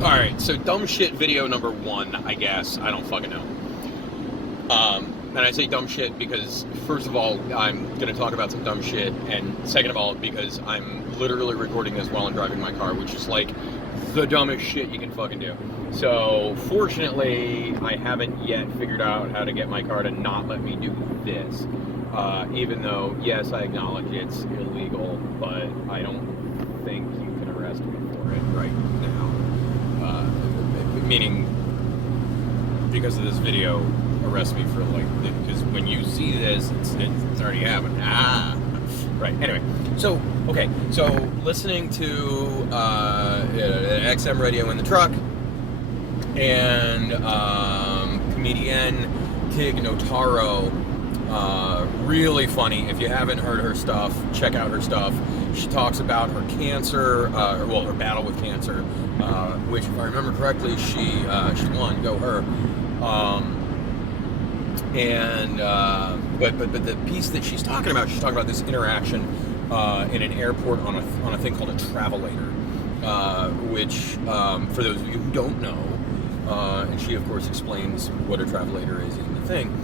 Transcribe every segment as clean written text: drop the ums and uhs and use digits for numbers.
Alright, so dumb shit video number 1, I guess. I don't fucking know. And I say dumb shit because, first of all, I'm going to talk about some dumb shit, and second of all, because I'm literally recording this while I'm driving my car, which is like the dumbest shit you can fucking do. So, fortunately, I haven't yet figured out how to get my car to not let me do this. Even though, yes, I acknowledge it's illegal, but I don't think you can arrest me for it right now. Meaning, because of this video, arrest me for, like, because when you see this, it's already happened. Right, anyway. So, okay, so listening to XM radio in the truck, and comedian Tig Notaro, really funny. If you haven't heard her stuff, check out her stuff. She talks about her cancer, her battle with cancer, which, if I remember correctly, she won. Go her. But the piece that she's talking about this interaction in an airport on a thing called a Travelator, which, for those of you who don't know, and she of course explains what a Travelator is in the thing.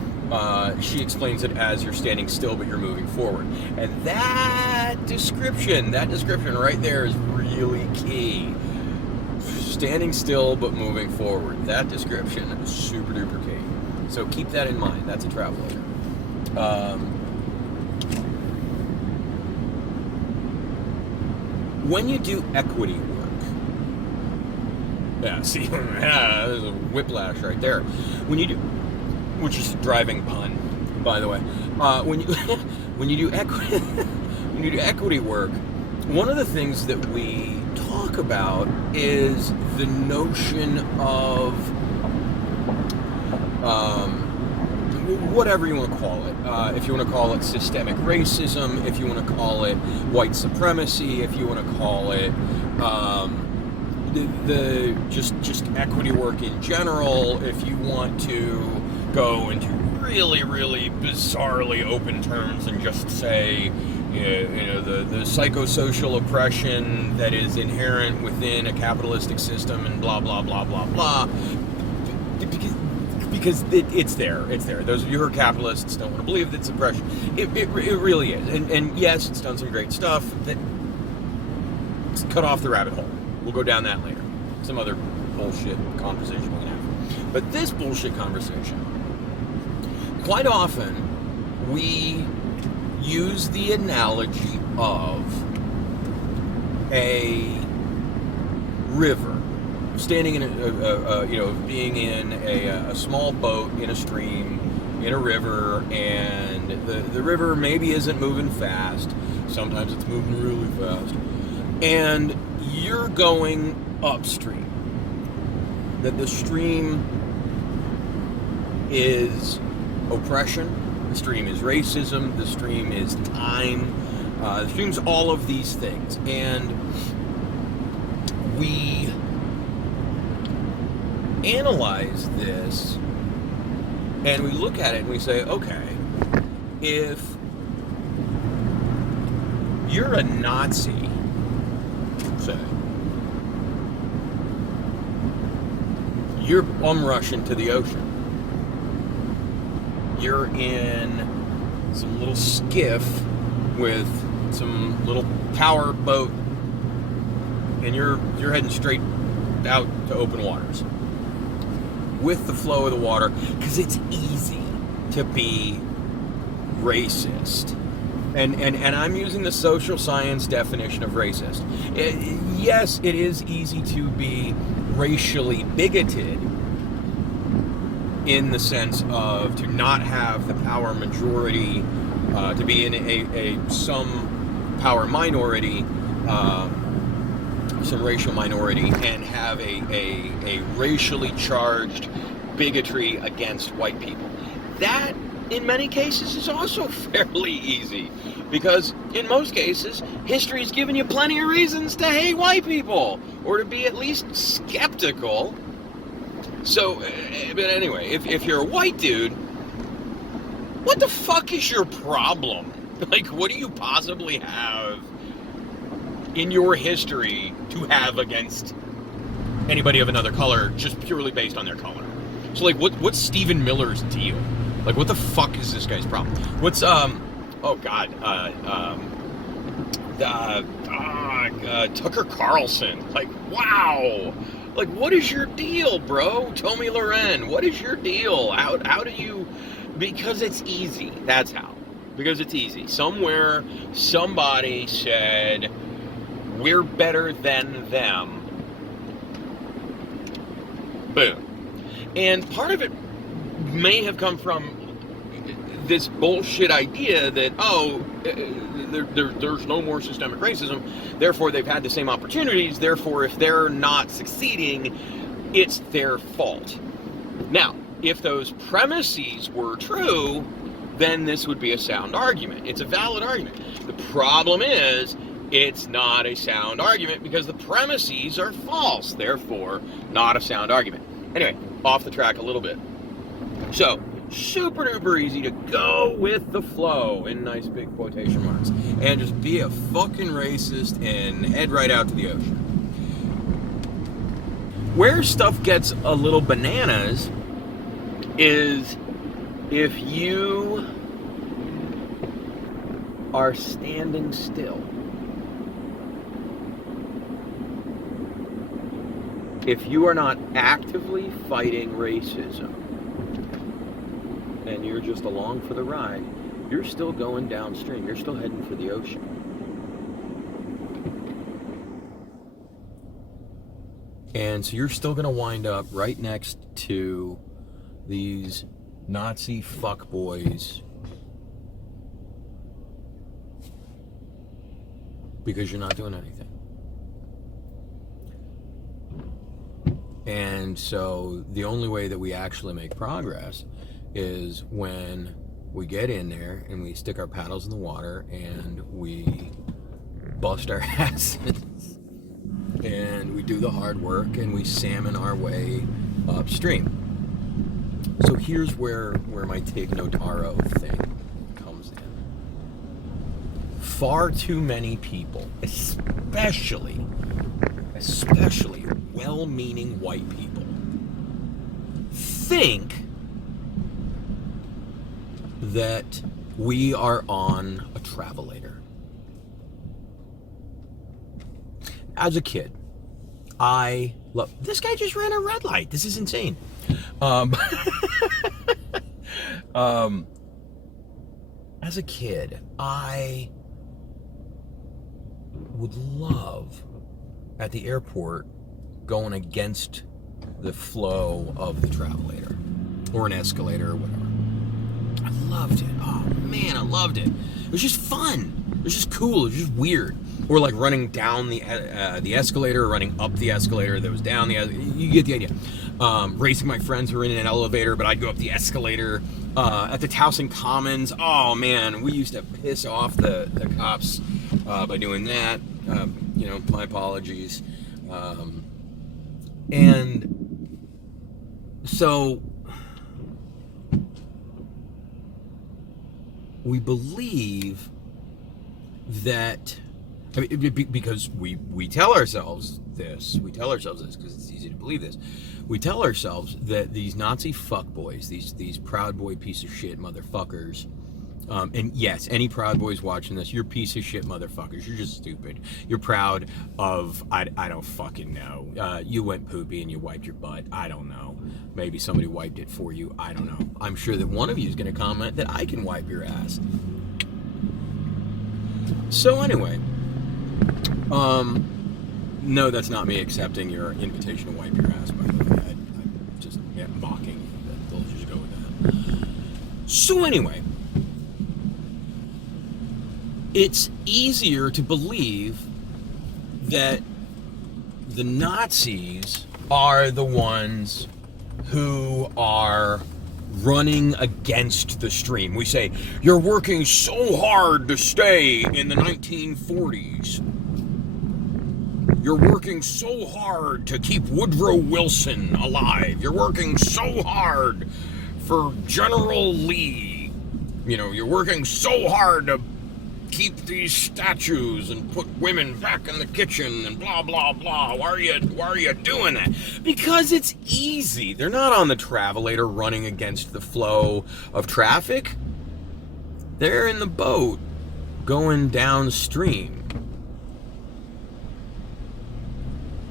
She explains it as you're standing still but you're moving forward, and that description right there is really key. Standing still but moving forward. That description is super duper key. So keep that in mind. That's a Travelator. When you do equity work, see, there's a whiplash right there. When you do, which is a driving pun, by the way. When you do equity work, one of the things that we talk about is the notion of whatever you want to call it. If you want to call it systemic racism, if you want to call it white supremacy, if you want to call it just equity work in general, if you want to go into really, really bizarrely open terms and just say, the psychosocial oppression that is inherent within a capitalistic system and blah, blah, blah, blah, blah. Because it's there. Those of you who are capitalists don't want to believe that it's oppression. It really is. And yes, it's done some great stuff. It's cut off the rabbit hole. We'll go down that later. Some other bullshit conversation we can have. But this bullshit conversation, quite often, we use the analogy of a river. Standing in being in a small boat in a stream, in a river, and the river maybe isn't moving fast. Sometimes it's moving really fast. And you're going upstream. That the stream is oppression, the stream is racism, the stream is time, the stream's all of these things. And we analyze this and we look at it and we say, okay, if you're a Nazi, say, you're bum rushing to the ocean. You're in some little skiff with some little power boat, and you're heading straight out to open waters with the flow of the water, because it's easy to be racist. And I'm using the social science definition of racist. Yes, it is easy to be racially bigoted in the sense of to not have the power majority, to be in some power minority, some racial minority, and have a racially charged bigotry against white people. That, in many cases, is also fairly easy, because in most cases, history's given you plenty of reasons to hate white people, or to be at least skeptical. So, but anyway, if you're a white dude, what the fuck is your problem? Like, what do you possibly have in your history to have against anybody of another color just purely based on their color. So like, what's Stephen Miller's deal? Like, what the fuck is this guy's problem? What's Tucker Carlson? Like, wow. Like, what is your deal, bro? Tommy Loren, what is your deal? How do you... Because it's easy. That's how. Because it's easy. Somewhere, somebody said, we're better than them. Boom. And part of it may have come from this bullshit idea that, there's no more systemic racism, therefore they've had the same opportunities, therefore if they're not succeeding, it's their fault. Now, if those premises were true, then this would be a sound argument. It's a valid argument. The problem is, it's not a sound argument because the premises are false, therefore not a sound argument. Anyway, off the track a little bit. So, super duper easy to go with the flow, in nice big quotation marks, and just be a fucking racist and head right out to the ocean. Where stuff gets a little bananas is if you are standing still. If you are not actively fighting racism, and you're just along for the ride, you're still going downstream. You're still heading for the ocean. And so you're still going to wind up right next to these Nazi fuckboys because you're not doing anything. And so the only way that we actually make progress is when we get in there and we stick our paddles in the water and we bust our asses and we do the hard work and we salmon our way upstream. So here's where my Tig Notaro thing comes in. Far too many people, especially well-meaning white people, think that we are on a Travelator. As a kid, I love... This guy just ran a red light. This is insane. As a kid, I would love at the airport going against the flow of the Travelator or an escalator or whatever. I loved it. Oh man, I loved it. It was just fun. It was just cool. It was just weird. Or like running down the escalator, or running up the escalator that was down the. You get the idea. Racing my friends who were in an elevator, but I'd go up the escalator. At the Towson Commons, oh man, we used to piss off the cops by doing that. My apologies. And so we believe that, because we tell ourselves this because it's easy to believe this. We tell ourselves that these Nazi fuckboys, these Proud Boy piece of shit motherfuckers, and yes, any Proud Boys watching this, you're piece of shit motherfuckers. You're just stupid. You're proud of, I don't fucking know. You went poopy and you wiped your butt. I don't know. Maybe somebody wiped it for you. I don't know. I'm sure that one of you is going to comment that I can wipe your ass. So anyway, no, that's not me accepting your invitation to wipe your ass, by the way. I'm just mocking you. Let's just go with that. So anyway, it's easier to believe that the Nazis are the ones who are running against the stream. We say, you're working so hard to stay in the 1940s. You're working so hard to keep Woodrow Wilson alive. You're working so hard for General Lee. You're working so hard to keep these statues and put women back in the kitchen and blah, blah, blah. Why are you doing that? Because it's easy. They're not on the Travelator running against the flow of traffic. They're in the boat going downstream.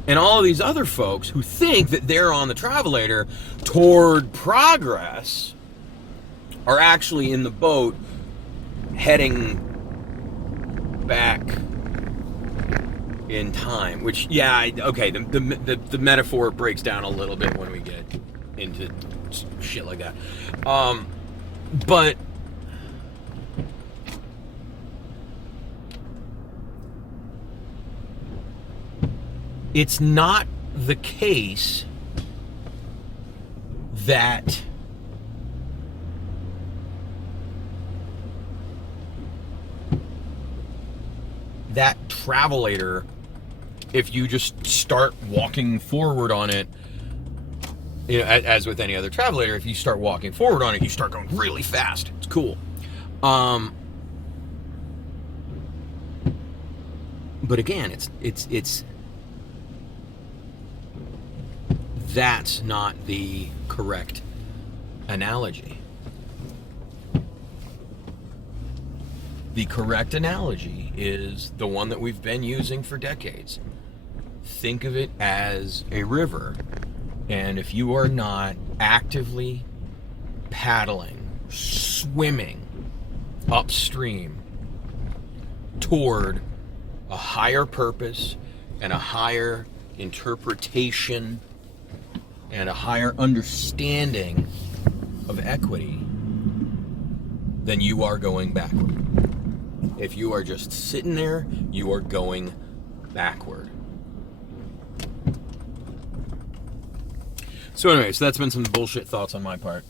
And all of these other folks who think that they're on the Travelator toward progress are actually in the boat heading back in time. Which, yeah, okay, the metaphor breaks down a little bit when we get into shit like that. But it's not the case that Travelator, if you just start walking forward on it, you know, as with any other Travelator, if you start walking forward on it, you start going really fast. It's cool. But again, it's that's not the correct analogy. The correct analogy is the one that we've been using for decades. Think of it as a river, and if you are not actively paddling, swimming upstream toward a higher purpose and a higher interpretation and a higher understanding of equity, then you are going backward. If you are just sitting there, you are going backward. So anyway, so that's been some bullshit thoughts on my part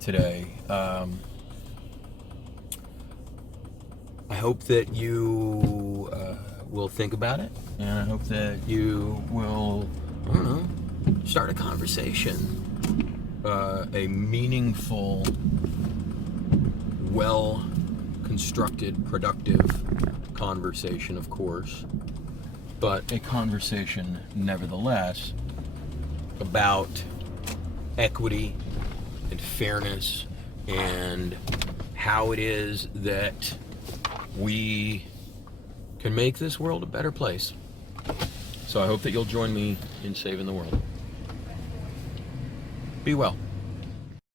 today. I hope that you will think about it, and I hope that you will, I don't know, start a conversation, a meaningful, well-constructed, productive conversation, of course, but a conversation, nevertheless, about equity and fairness and how it is that we can make this world a better place. So I hope that you'll join me in saving the world. Be well.